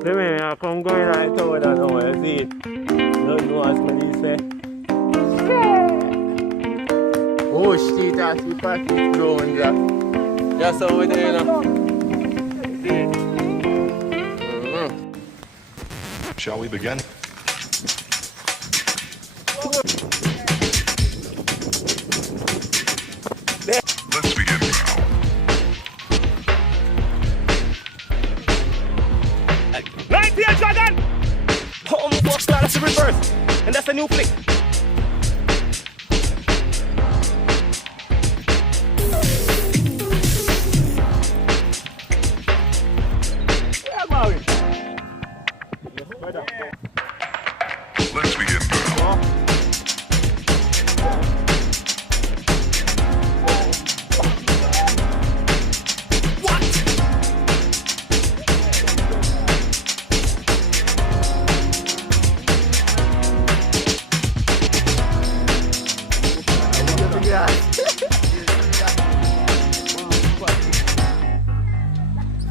The way I come going right over there now, you see. Don't know as many say. Oh shit, I see practice growing there. Just over there, you know. Shall we begin? Let's begin now. 90 Dragon! Oh, my God, that's the reverse. And that's a new flick. Let's begin now.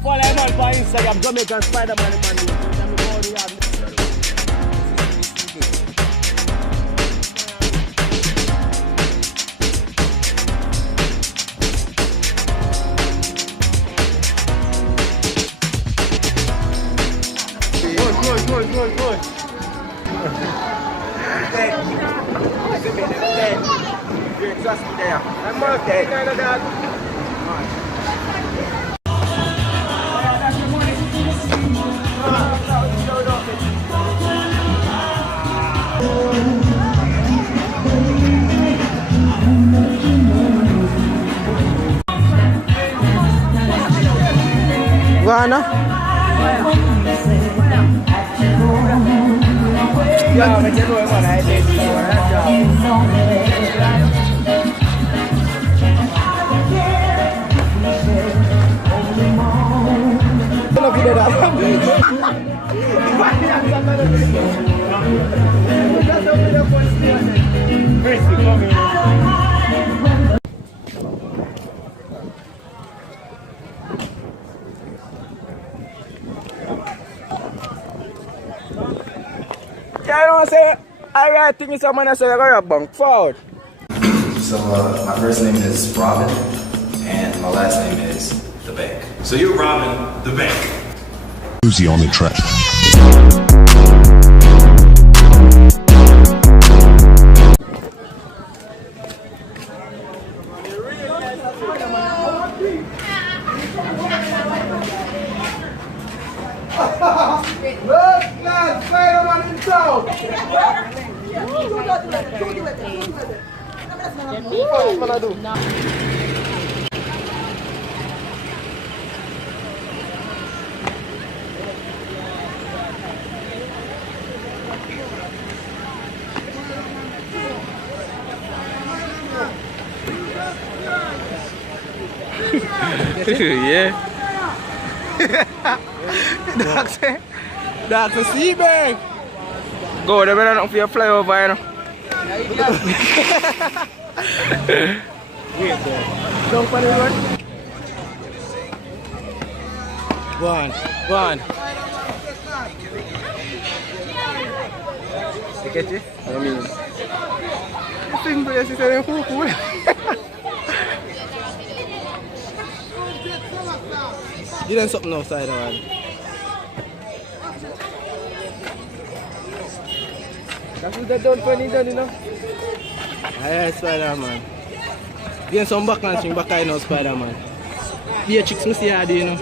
Follow him on for Instagram, Jamaican Spider-Man. Good. Trust me there. I'm okay. Gana? Yeah, but you know what I did. I don't say, I write things someone say you're going to bunk forward. So my first name is Robin, and my last name is The Bank. So you're robbing the bank. Uzi on the track. Look, man, Spider-Man in town. What I do? Yeah. That's a sea bag. Go, they better not for your flyover, you know. Wait there. Jump on the road. Go on. You catch it? I mean, I think this is a cool. You done something outside already. That's what they done funny done, you know. Alright, Spider-Man. Get some backhand swing back now, Spider-Man. Be a chicks me see how you know.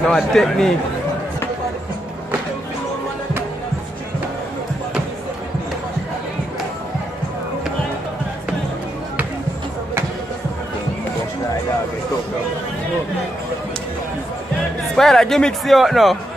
No, a technique. Spider, give mix you out now.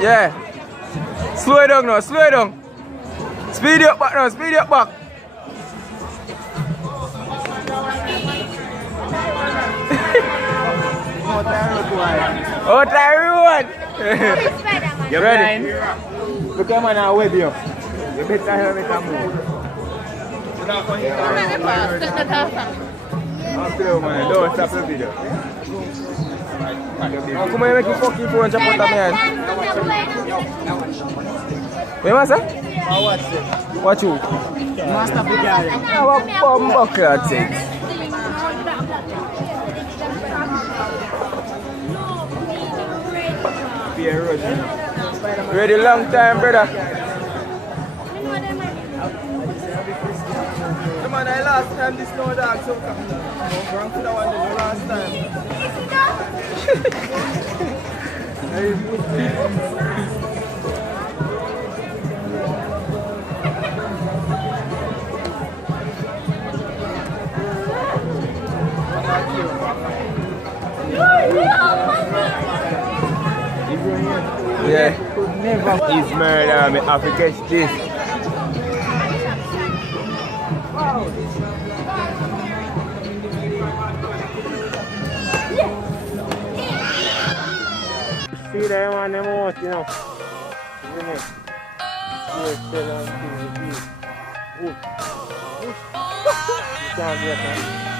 Yeah. Slow it down now, slow it down. Speed it up back now, speed it up back. Oh, Tyrone! You ready? Look at man now, wait you. You better help me come move. I'm through, man. Don't stop the video. Come on, make you fucking phone chop out of me hand. Wait, what's that? What you? Master Brigade. Now, what bomb clad thing? Ready long time, brother. Come on, I last time this no dog, so come on, the last time. Yeah. He's murder, I have to catch this. See that one, them out, you know. You can't get that.